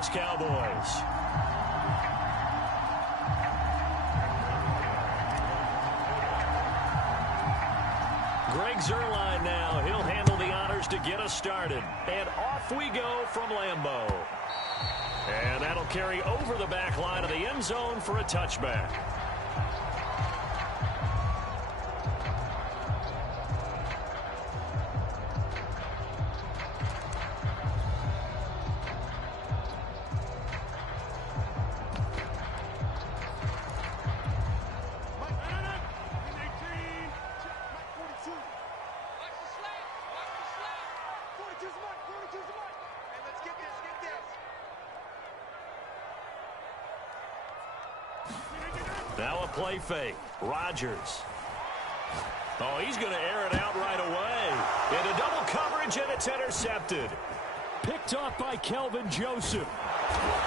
Dallas Cowboys. Greg Zuerlein now. He'll handle the honors to get us started. And off we go from Lambeau. And that'll carry over the back line of the end zone for a touchback. Now a play fake. Rodgers. Oh, he's going to air it out right away. Into double coverage, and it's intercepted. Picked off by Kelvin Joseph.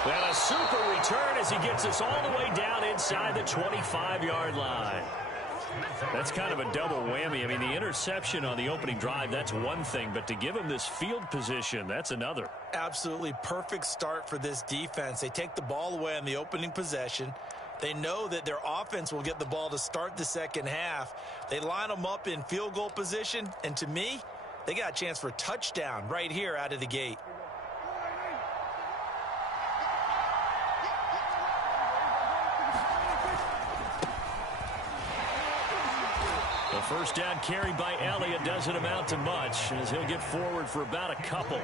And a super return as he gets us all the way down inside the 25-yard line. That's kind of a double whammy. I mean, the interception on the opening drive, that's one thing. But to give him this field position, that's another. Absolutely perfect start for this defense. They take the ball away on the opening possession. They know that their offense will get the ball to start the second half. They line them up in field goal position, and to me, they got a chance for a touchdown right here out of the gate. The first down carry by Elliott doesn't amount to much, as he'll get forward for about a couple.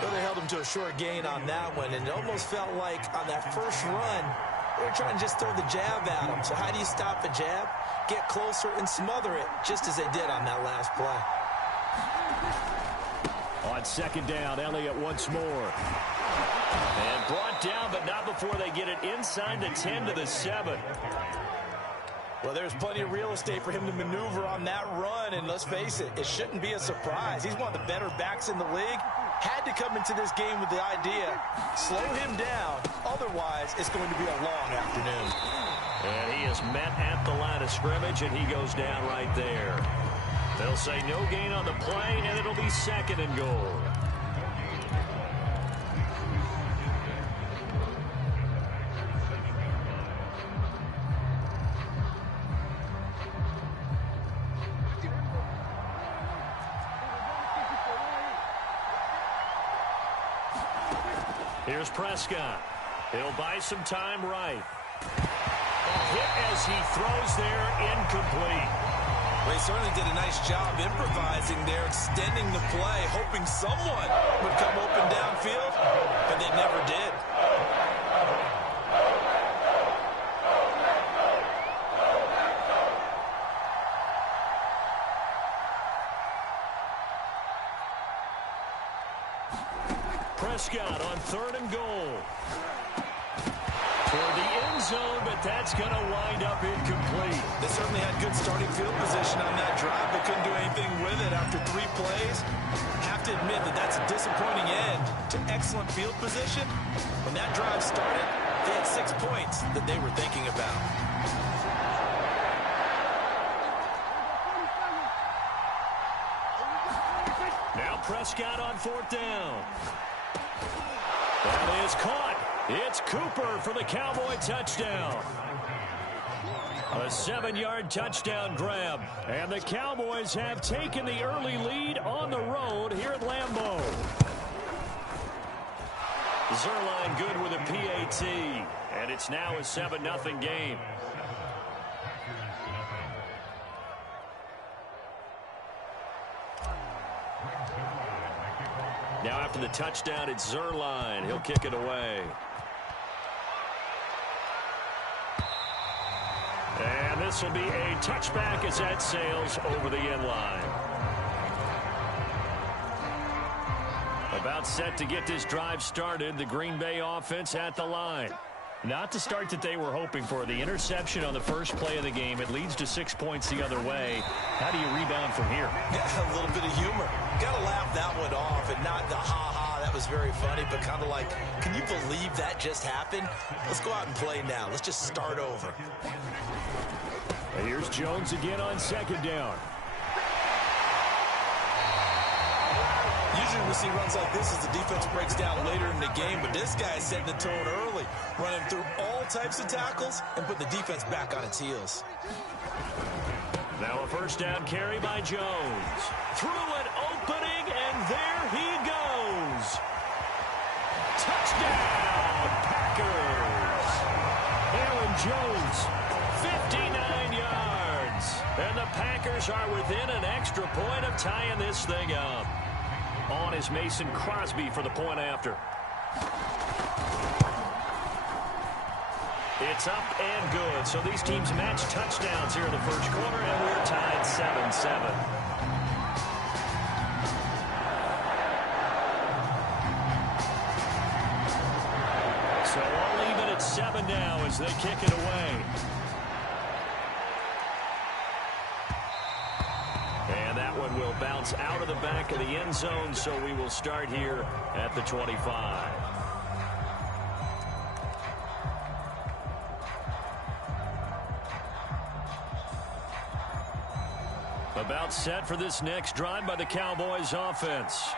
Well, they held him to a short gain on that one, and it almost felt like on that first run, they were trying to just throw the jab at him. So how do you stop a jab? Get closer and smother it, just as they did on that last play. On second down, Elliott once more. And brought down, but not before they get it inside the 10 to the 7. Well, there's plenty of real estate for him to maneuver on that run, and let's face it, it shouldn't be a surprise. He's one of the better backs in the league. Had to come into this game with the idea, slow him down, otherwise it's going to be a long afternoon. And he is met at the line of scrimmage, and he goes down right there. They'll say no gain on the play, and it'll be second and goal. Here's Prescott. He'll buy some time right. Hit as he throws there, incomplete. Well, he certainly did a nice job improvising there, extending the play, hoping someone would come open downfield, but they never did. Prescott on third and goal. For the end zone, but that's going to wind up incomplete. They certainly had good starting field position on that drive, but couldn't do anything with it after 3 plays. Have to admit that that's a disappointing end to excellent field position. When that drive started, they had 6 points that they were thinking about. Now Prescott on fourth down. That is caught. It's Cooper for the Cowboy touchdown. A 7-yard touchdown grab. And the Cowboys have taken the early lead on the road here at Lambeau. Zuerlein good with a PAT. And it's now a 7-0 game. Now after the touchdown, it's Zuerlein. He'll kick it away. And this will be a touchback as that sails over the end line. About set to get this drive started. The Green Bay offense at the line. Not the start that they were hoping for. The interception on the first play of the game. It leads to 6 points the other way. How do you rebound from here? Yeah, a little bit of humor. Got to laugh that one off and not the ha-ha. That was very funny, but kind of like, can you believe that just happened? Let's go out and play now. Let's just start over. And here's Jones again on second down. Usually we see runs like this as the defense breaks down later in the game, but this guy is setting the tone early, running through all types of tackles and putting the defense back on its heels. Now a first down carry by Jones. Through an opening, and there he goes. Touchdown, Packers. Aaron Jones, 59 yards. And the Packers are within an extra point of tying this thing up. On is Mason Crosby for the point after. It's up and good. So these teams match touchdowns here in the first quarter, and we're tied 7-7. So all even at 7 now as they kick it away. And that one will bounce out of the back of the end zone, so we will start here at the 25. About set for this next drive by the Cowboys offense.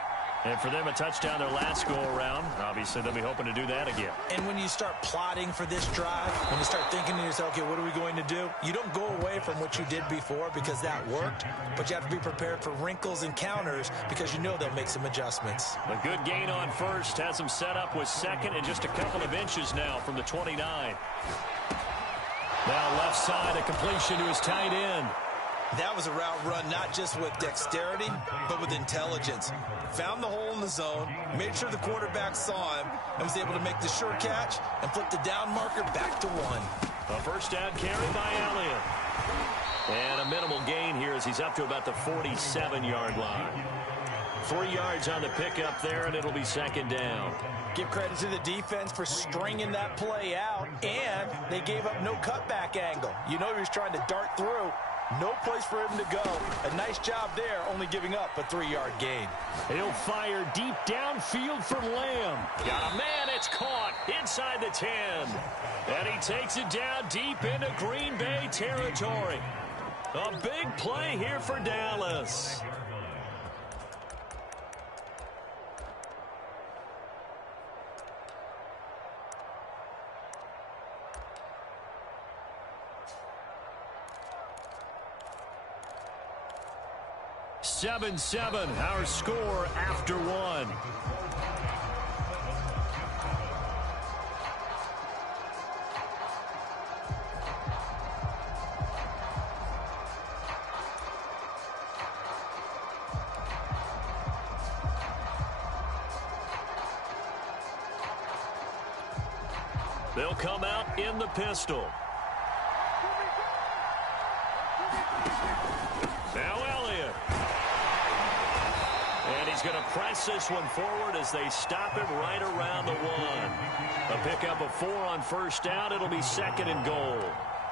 And for them, a touchdown their last go-around. Obviously, they'll be hoping to do that again. And when you start plotting for this drive, when you start thinking to yourself, okay, what are we going to do? You don't go away from what you did before because that worked, but you have to be prepared for wrinkles and counters because you know they'll make some adjustments. A good gain on first. Has them set up with second and just a couple of inches now from the 29. Now left side, a completion to his tight end. That was a route run not just with dexterity, but with intelligence. Found the hole in the zone, made sure the quarterback saw him, and was able to make the sure catch and flip the down marker back to 1. A first down carry by Elliott. And a minimal gain here as he's up to about the 47-yard line. 3 yards on the pickup there, and it'll be second down. Give credit to the defense for stringing that play out, and they gave up no cutback angle. You know he was trying to dart through. No place for him to go. A nice job there, only giving up a 3-yard gain. He'll fire deep downfield for Lamb. Got a man, it's caught inside the 10. And he takes it down deep into Green Bay territory. A big play here for Dallas. Seven, our score after 1. They'll come out in the pistol. Now Elliott. And he's going to press this one forward as they stop him right around the 1. A pickup of 4 on first down. It'll be second and goal.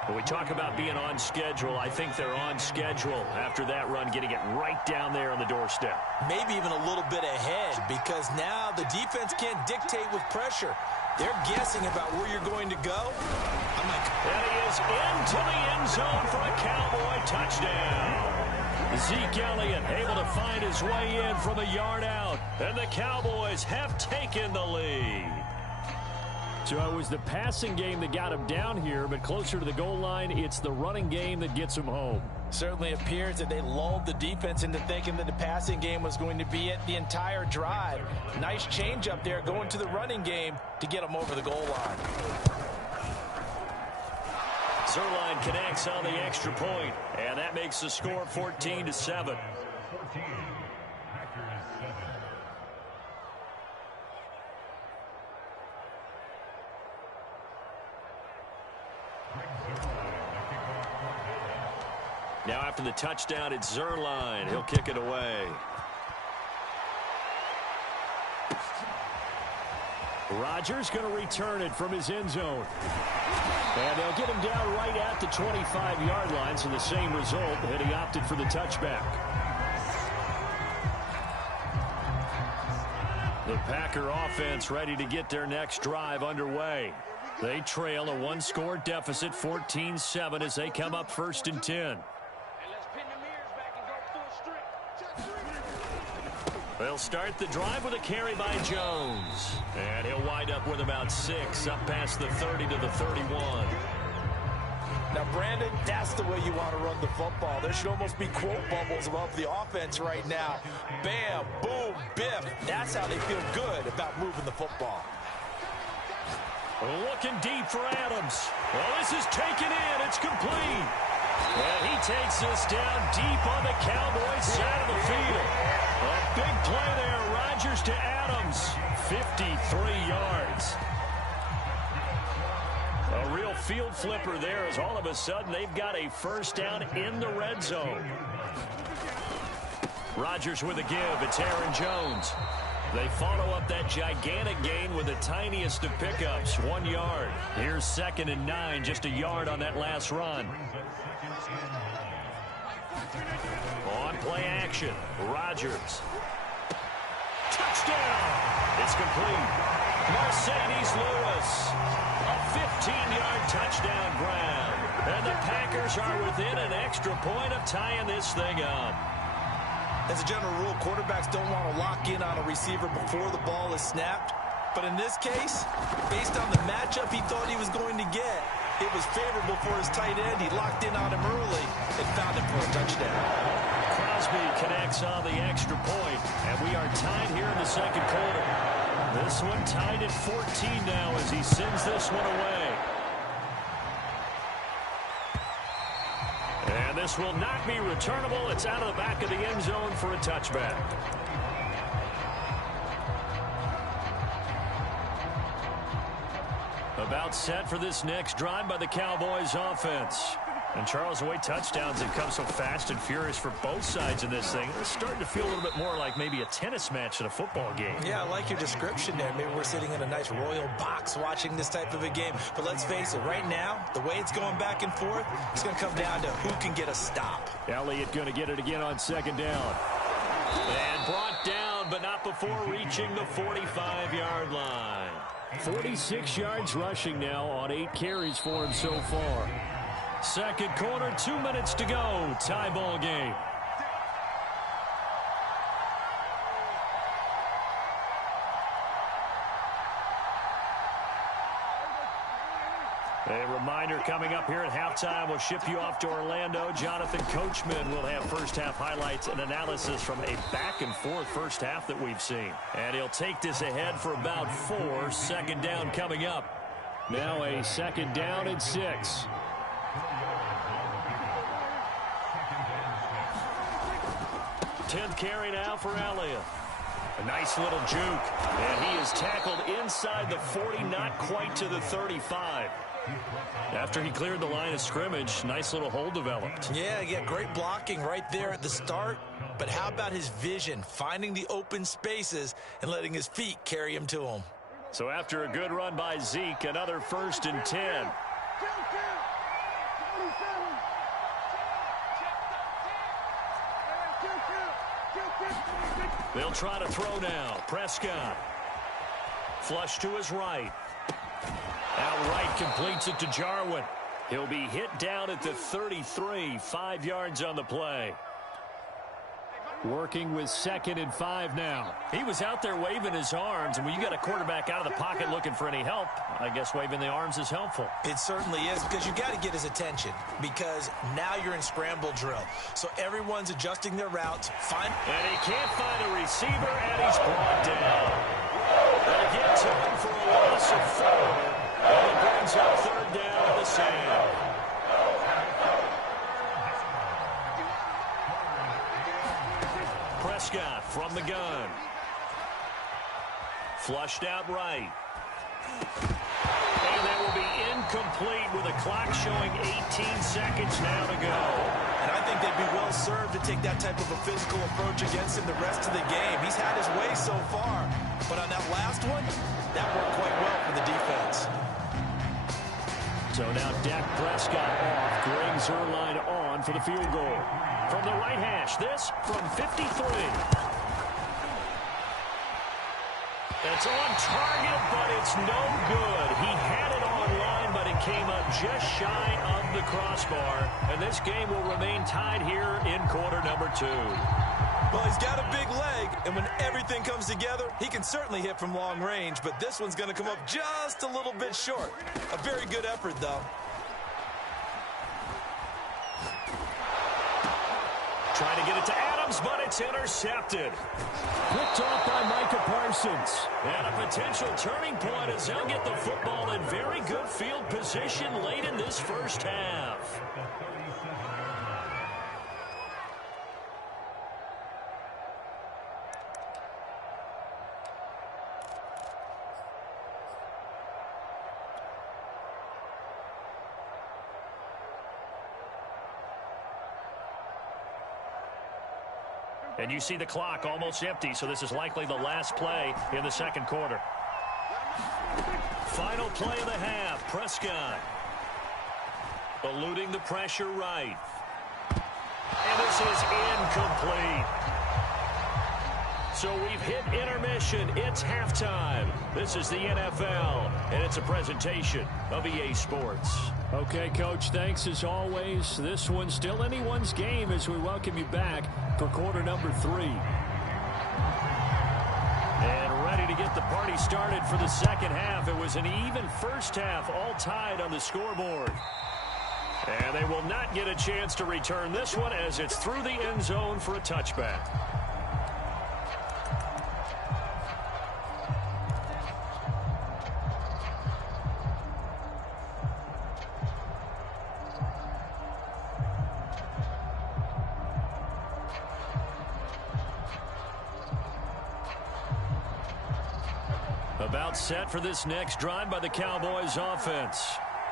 When we talk about being on schedule, I think they're on schedule after that run, getting it right down there on the doorstep. Maybe even a little bit ahead because now the defense can't dictate with pressure. They're guessing about where you're going to go. And he is into the end zone for a Cowboy touchdown. Zeke Elliott able to find his way in from a yard out. And the Cowboys have taken the lead. So it was the passing game that got him down here, but closer to the goal line, it's the running game that gets him home. Certainly appears that they lulled the defense into thinking that the passing game was going to be it the entire drive. Nice change up there going to the running game to get them over the goal line. Zerline connects on the extra point, and that makes the score 14-7. Now after the touchdown, it's Zerline. He'll kick it away. Rodgers going to return it from his end zone. And they'll get him down right at the 25-yard line, so the same result, and he opted for the touchback. The Packer offense ready to get their next drive underway. They trail a one-score deficit, 14-7, as they come up 1st and 10. They'll start the drive with a carry by Jones. And he'll wind up with about 6, up past the 30 to the 31. Now, Brandon, that's the way you want to run the football. There should almost be quote bubbles above the offense right now. Bam, boom, biff. That's how they feel good about moving the football. Looking deep for Adams. Well, this is taken in. It's complete. And he takes this down deep on the Cowboys side of the field. A big play there. Rodgers to Adams. 53 yards. A real field flipper there as all of a sudden they've got a first down in the red zone. Rodgers with a give. It's Aaron Jones. They follow up that gigantic gain with the tiniest of pickups, 1 yard. Here's 2nd and 9, just a yard on that last run. On play action, Rodgers. Touchdown! It's complete. Mercedes Lewis. A 15-yard touchdown grab. And the Packers are within an extra point of tying this thing up. As a general rule, quarterbacks don't want to lock in on a receiver before the ball is snapped. But in this case, based on the matchup he thought he was going to get, it was favorable for his tight end. He locked in on him early and found him for a touchdown. Crosby connects on the extra point, and we are tied here in the second quarter. This one tied at 14 now as he sends this one away. And this will not be returnable. It's out of the back of the end zone for a touchback. About set for this next drive by the Cowboys offense. And Charles, the way touchdowns have come so fast and furious for both sides in this thing, it's starting to feel a little bit more like maybe a tennis match in a football game. Yeah, I like your description there. Maybe we're sitting in a nice royal box watching this type of a game. But let's face it, right now, the way it's going back and forth, it's going to come down to who can get a stop. Elliott going to get it again on 2nd down. And brought down, but not before reaching the 45-yard line. 46 yards rushing now on 8 carries for him so far. Second quarter, 2 minutes to go. Tie ball game. A reminder coming up here at halftime. We'll ship you off to Orlando. Jonathan Coachman will have first-half highlights and analysis from a back-and-forth first half that we've seen. And he'll take this ahead for about 4. 2nd down coming up. Now a 2nd down and 6. Tenth carry now for Elliott. A nice little juke. And he is tackled inside the 40, not quite to the 35. After he cleared the line of scrimmage, nice little hole developed. Yeah, great blocking right there at the start. But how about his vision, finding the open spaces and letting his feet carry him to him? So after a good run by Zeke, another 1st and 10. They'll try to throw now. Prescott. Flush to his right. Outright completes it to Jarwin. He'll be hit down at the 33. 5 yards on the play. Working with 2nd and 5 now. He was out there waving his arms, and when you got a quarterback out of the pocket looking for any help, I guess waving the arms is helpful. It certainly is, because you got to get his attention, because now you're in scramble drill. So everyone's adjusting their routes. And he can't find a receiver, and he's brought down. And again, time for a loss of 4. And it brings up 3rd down in the sand. Prescott from the gun. Flushed out right. And that will be incomplete with a clock showing 18 seconds now to go. And I think they'd be well served to take that type of a physical approach against him the rest of the game. He's had his way so far. But on that last one, that worked quite well for the defense. So now Dak Prescott off. Greg Zuerlein on for the field goal. From the right hash, this from 53. It's on target, but it's no good. He had it on line, but it came up just shy of the crossbar. And this game will remain tied here in quarter number 2. Well, he's got a big leg, and when everything comes together, he can certainly hit from long range, but this one's going to come up just a little bit short. A very good effort, though. Trying to get it to Adams, but it's intercepted. Picked off by Micah Parsons. And a potential turning point as they'll get the football in very good field position late in this first half. And you see the clock almost empty, so this is likely the last play in the second quarter. Final play of the half, Prescott. Eluding the pressure right. And this is incomplete. So we've hit intermission. It's halftime. This is the NFL, and it's a presentation of EA Sports. Okay, Coach, thanks as always. This one's still anyone's game as we welcome you back for quarter number 3. And ready to get the party started for the second half. It was an even first half, all tied on the scoreboard. And they will not get a chance to return this one as it's through the end zone for a touchback. About set for this next drive by the Cowboys offense.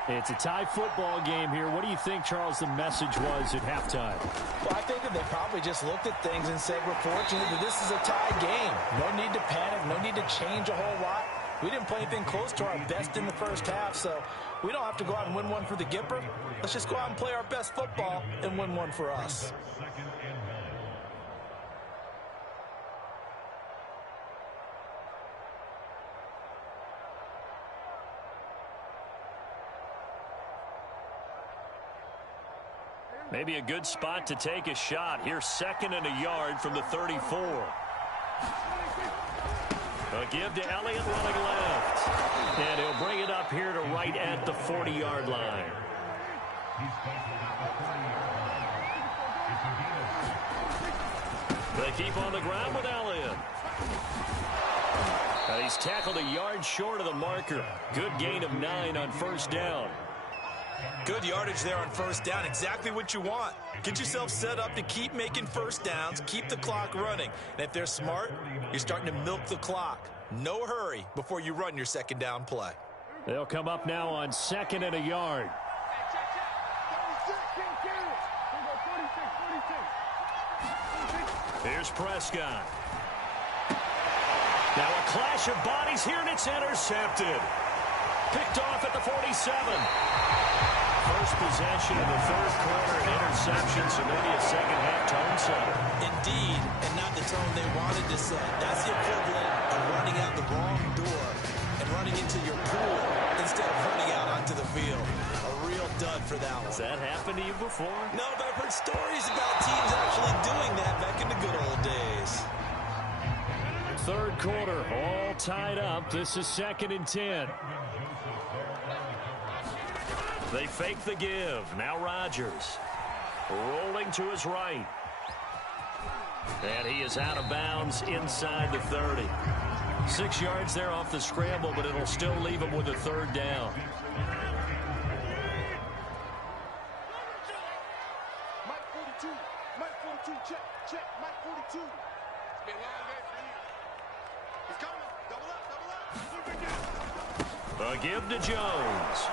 It's a tie football game here. What do you think, Charles, the message was at halftime? Well, I think that they probably just looked at things and said, we're fortunate that this is a tie game. No need to panic. No need to change a whole lot. We didn't play anything close to our best in the first half, so we don't have to go out and win one for the Gipper. Let's just go out and play our best football and win one for us. Maybe a good spot to take a shot. Here's 2nd and a yard from the 34. A give to Elliott running left. And he'll bring it up here to right at the 40-yard line. They keep on the ground with Elliott. And he's tackled a yard short of the marker. Good gain of 9 on first down. Good yardage there on first down. Exactly what you want. Get yourself set up to keep making first downs, keep the clock running. And if they're smart, you're starting to milk the clock. No hurry before you run your second down play. They'll come up now on 2nd and a yard. Here's Prescott. Now a clash of bodies here, and it's intercepted. Picked off at the 47. First possession in the third quarter, interception, so maybe a second half tone setter. Indeed, and not the tone they wanted to set. That's the equivalent of running out the wrong door and running into your pool instead of running out onto the field. A real dud for that one. Has that happened to you before? No, but I've heard stories about teams actually doing that back in the good old days. Third quarter, all tied up. This is 2nd and 10. They fake the give. Now Rodgers rolling to his right. And he is out of bounds inside the 30. 6 yards there off the scramble, but it'll still leave him with a third down. Mike 42. Mike 42. Check. Check. Mike 42. It's been a long day for you. He's coming. Double up. A give to Jones.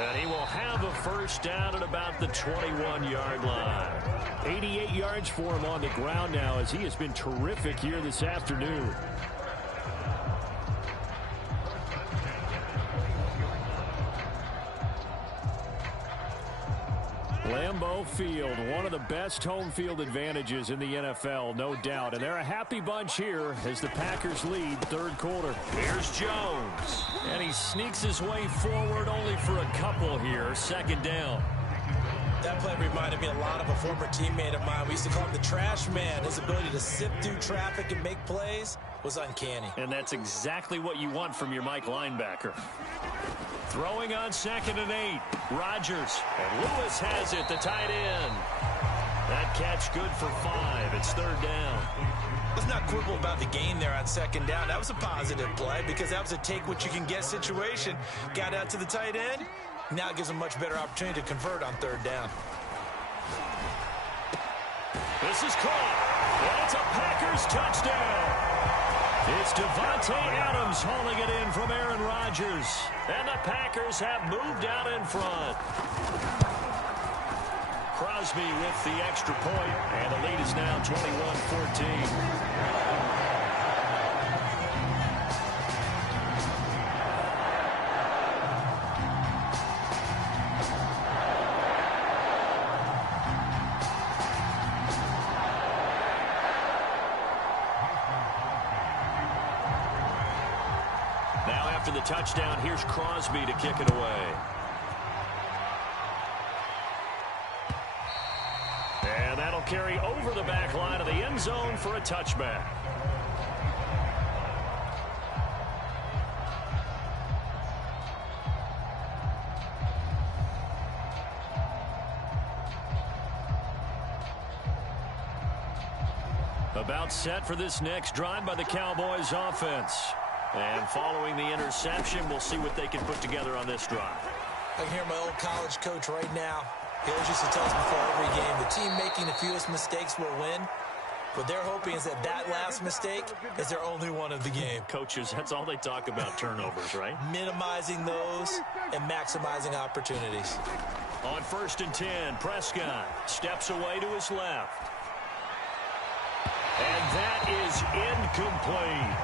And he will have a first down at about the 21-yard line. 88 yards for him on the ground now as he has been terrific here this afternoon. Lambeau Field, one of the best home field advantages in the NFL, no doubt. And they're a happy bunch here as the Packers lead third quarter. Here's Jones. And he sneaks his way forward only for a couple here. Second down. That play reminded me a lot of a former teammate of mine. We used to call him the trash man. His ability to sift through traffic and make plays was uncanny. And that's exactly what you want from your Mike linebacker. Throwing on 2nd and 8. Rodgers. And Lewis has it, the tight end. That catch good for 5. It's 3rd down. Let's not quibble about the gain there on 2nd down. That was a positive play because that was a take-what-you-can-get situation. Got out to the tight end. Now it gives them a much better opportunity to convert on 3rd down. This is caught. And it's a Packers touchdown. It's Davante Adams hauling it in from Aaron Rodgers. And the Packers have moved out in front. Crosby with the extra point, and the lead is now 21-14. Now after the touchdown, here's Crosby to kick it away. And that'll carry over the back line of the end zone for a touchback. About set for this next drive by the Cowboys offense. And following the interception, we'll see what they can put together on this drive. I can hear my old college coach right now. He always used to tell us before every game, the team making the fewest mistakes will win. What they're hoping is that that last mistake is their only one of the game. Coaches, that's all they talk about, turnovers, right? Minimizing those and maximizing opportunities. On 1st and 10, Prescott steps away to his left. And that is incomplete.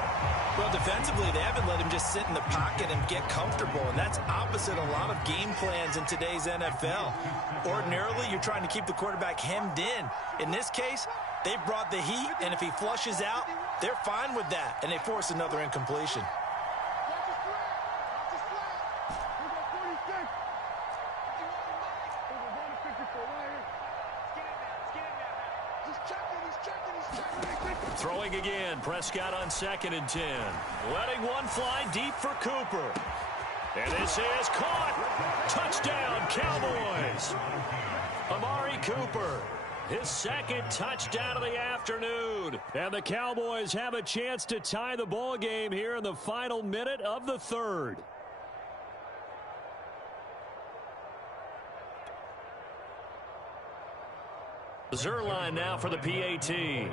Well, defensively, they haven't let him just sit in the pocket and get comfortable, and that's opposite a lot of game plans in today's NFL. Ordinarily, you're trying to keep the quarterback hemmed in. In this case, they brought the heat, and if he flushes out, they're fine with that, and they force another incompletion. Throwing again, Prescott on 2nd and 10. Letting one fly deep for Cooper. And this is caught. Touchdown, Cowboys. Amari Cooper, his 2nd touchdown of the afternoon. And the Cowboys have a chance to tie the ball game here in the final minute of the 3rd. Zerline now for the PAT.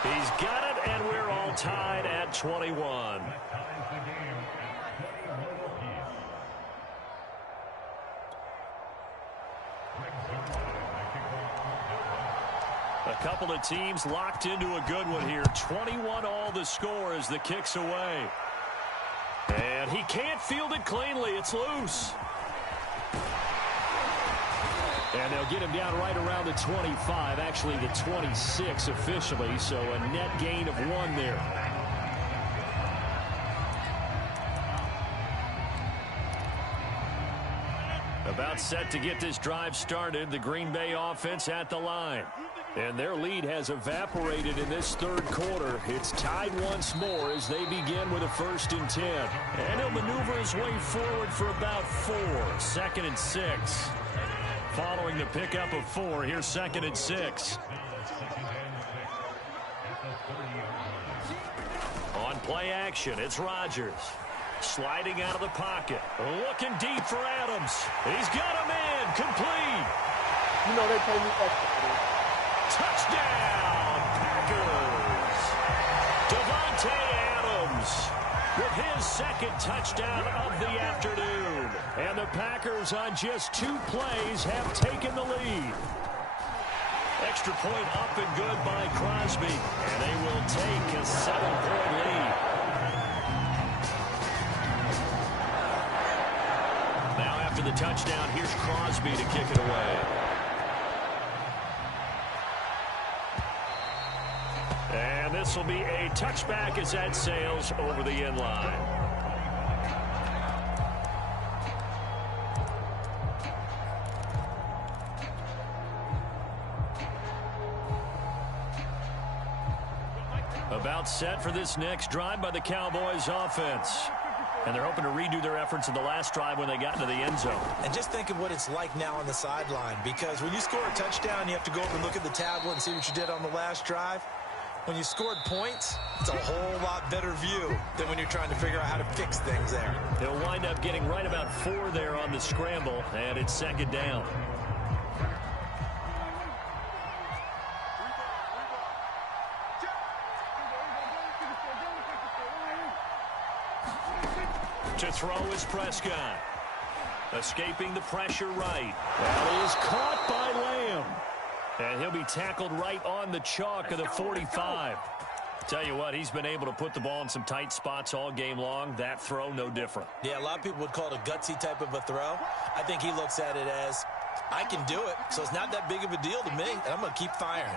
He's got it, and we're all tied at 21. A couple of teams locked into a good one here. 21 all the score as the kick's away. And he can't field it cleanly. It's loose. And they'll get him down right around the 25, actually the 26 officially, so a net gain of 1 there. About set to get this drive started, the Green Bay offense at the line. And their lead has evaporated in this 3rd quarter. It's tied once more as they begin with a 1st and 10. And he'll maneuver his way forward for about 4. 2nd and 6. Following the pickup of 4, here's 2nd and 6. On play action, it's Rodgers. Sliding out of the pocket. Looking deep for Adams. He's got him in. Complete. You know they pay me extra for this. Touchdown, Packers. Davante Adams with his 2nd touchdown of the afternoon. And the Packers on just 2 plays have taken the lead. Extra point up and good by Crosby. And they will take a 7-point lead. Now after the touchdown, here's Crosby to kick it away. And this will be a touchback as that sails over the end line. About set for this next drive by the Cowboys offense. And they're hoping to redo their efforts in the last drive when they got into the end zone. And just think of what it's like now on the sideline, because when you score a touchdown, you have to go over and look at the tablet and see what you did on the last drive. When you scored points, it's a whole lot better view than when you're trying to figure out how to fix things there. They'll wind up getting right about 4 there on the scramble, and it's second down. To throw is Prescott. Escaping the pressure right. That is caught by Lamb. And he'll be tackled right on the chalk of the 45. Tell you what, he's been able to put the ball in some tight spots all game long. That throw, no different. Yeah, a lot of people would call it a gutsy type of a throw. I think he looks at it as, I can do it, so it's not that big of a deal to me, and I'm going to keep firing.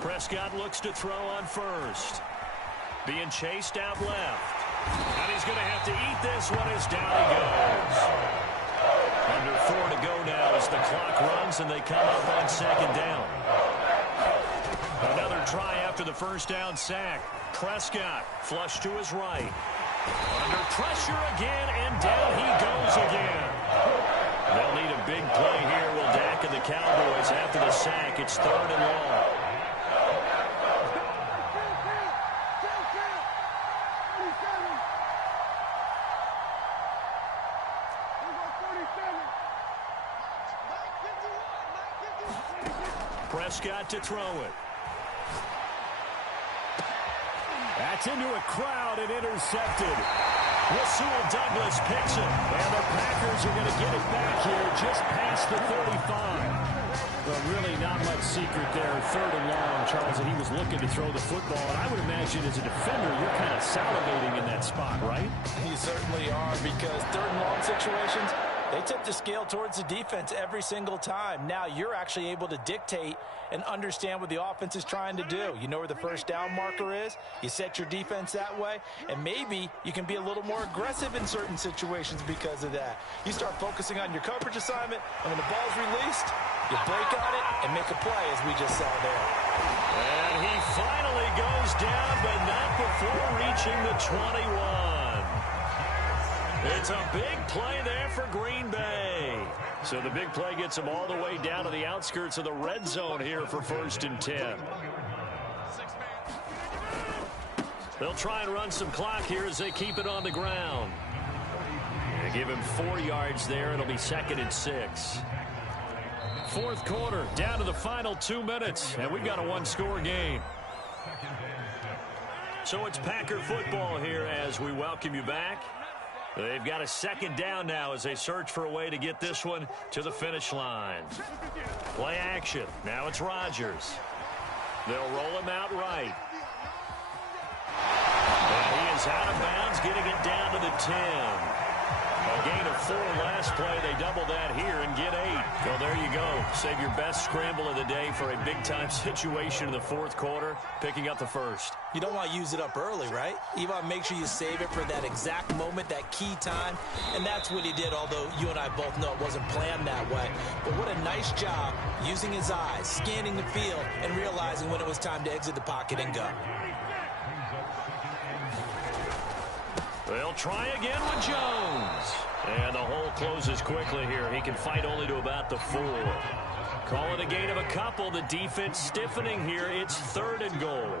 Prescott looks to throw on first. Being chased out left. And he's going to have to eat this one as down he goes. Under 4 to go now as the clock runs and they come up on second down. Another try after the first down sack. Prescott flush to his right. Under pressure again, and down he goes again. They'll need a big play here, will Dak and the Cowboys after the sack. It's 3rd and long. Prescott to throw it. That's into a crowd and intercepted. Rasul Douglas picks it. And the Packers are going to get it back here just past the 35. Well, really not much secret there. 3rd and long, Charles, and he was looking to throw the football. And I would imagine as a defender, you're kind of salivating in that spot, right? You certainly are, because 3rd and long situations, they tip the scale towards the defense every single time. Now you're actually able to dictate and understand what the offense is trying to do. You know where the first down marker is. You set your defense that way, and maybe you can be a little more aggressive in certain situations because of that. You start focusing on your coverage assignment, and when the ball's released, you break on it and make a play, as we just saw there. And he finally goes down, but not before reaching the 21. It's a big play there for Green Bay. So the big play gets them all the way down to the outskirts of the red zone here for 1st and 10. They'll try and run some clock here as they keep it on the ground. They give him 4 yards there. It'll be 2nd and 6. 4th quarter, down to the final 2 minutes, and we've got a 1-score game. So it's Packer football here as we welcome you back. They've got a 2nd down now as they search for a way to get this one to the finish line. Play action. Now it's Rodgers. They'll roll him out right. And he is out of bounds, getting it down to the 10. A gain of 4 last play. They double that here and get 8. Well, there you go. Save your best scramble of the day for a big-time situation in the 4th quarter, picking up the 1st. You don't want to use it up early, right? You want to make sure you save it for that exact moment, that key time. And that's what he did, although you and I both know it wasn't planned that way. But what a nice job using his eyes, scanning the field, and realizing when it was time to exit the pocket and go. They'll try again with Jones. And the hole closes quickly here. He can fight only to about the 4. Call it a gain of a couple. The defense stiffening here. It's 3rd and goal.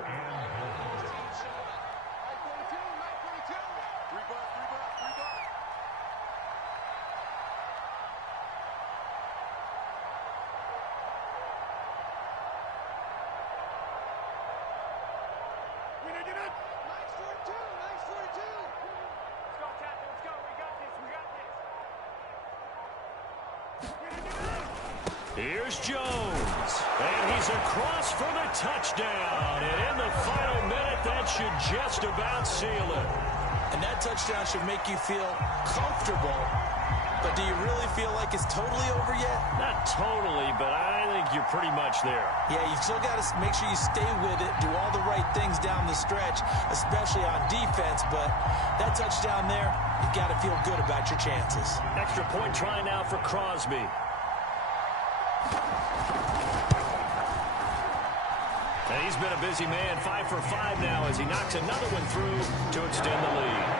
Here's Jones, and he's across for the touchdown. And in the final minute, that should just about seal it. And that touchdown should make you feel comfortable But do you really feel like it's totally over yet? Not totally, but I think you're pretty much there. Yeah, you've still got to make sure you stay with it, do all the right things down the stretch, especially on defense. But that touchdown there, you got to feel good about your chances. Extra point try now for Crosby. And he's been a busy man, 5 for 5 now as he knocks another one through to extend the lead.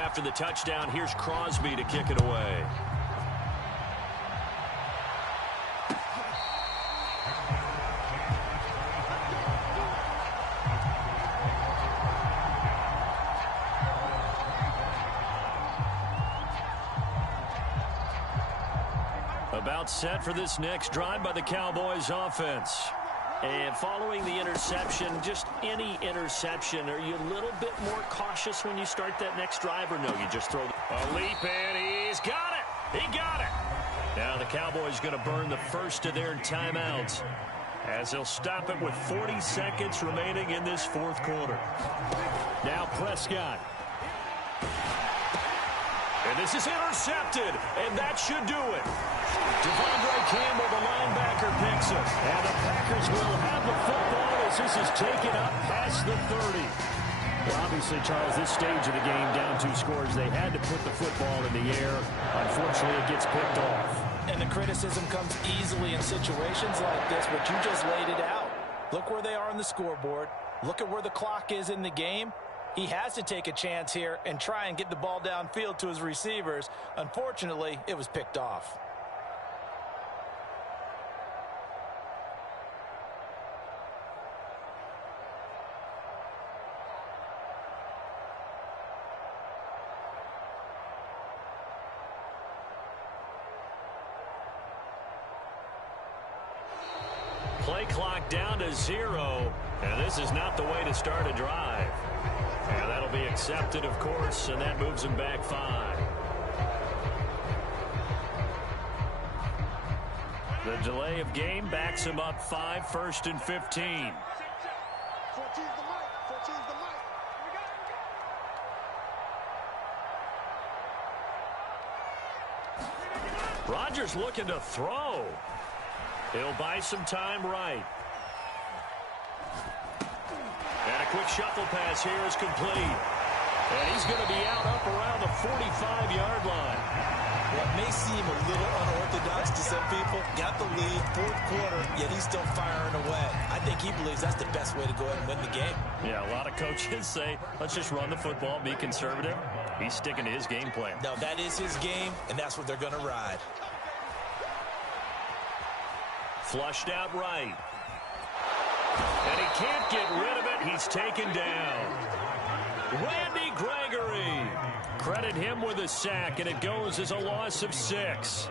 After the touchdown, here's Crosby to kick it away. About set for this next drive by the Cowboys offense. And following the interception, just any interception, are you a little bit more cautious when you start that next drive, or no, you just throw a leap in? He's got it! He got it! Now the Cowboys going to burn the first of their timeouts as they'll stop it with 40 seconds remaining in this fourth quarter. Now Prescott. And this is intercepted, and that should do it. Devondre Campbell, the linebacker, picks it. And the Packers will have the football as this is taken up past the 30. Well, obviously, Charles, this stage of the game, down 2 scores, they had to put the football in the air. Unfortunately, it gets picked off. And the criticism comes easily in situations like this, but you just laid it out. Look where they are on the scoreboard. Look at where the clock is in the game. He has to take a chance here and try and get the ball downfield to his receivers. Unfortunately, it was picked off. Play clock down to 0, and this is not the way to start a drive. And that'll be accepted, of course, and that moves him back 5. The delay of game backs him up 5, 1st and 15. 14's the mic. 14's the mic. Rodgers looking to throw. He'll buy some time right. And a quick shuffle pass here is complete. And he's going to be out up around the 45-yard line. What may seem a little unorthodox to some people, got the lead, fourth quarter, yet he's still firing away. I think he believes that's the best way to go ahead and win the game. Yeah, a lot of coaches say, let's just run the football, be conservative. He's sticking to his game plan. No, that is his game, and that's what they're going to ride. Flushed out right. And he can't get rid of it. He's taken down. Randy Gregory. Credit him with a sack, and it goes as a loss of 6.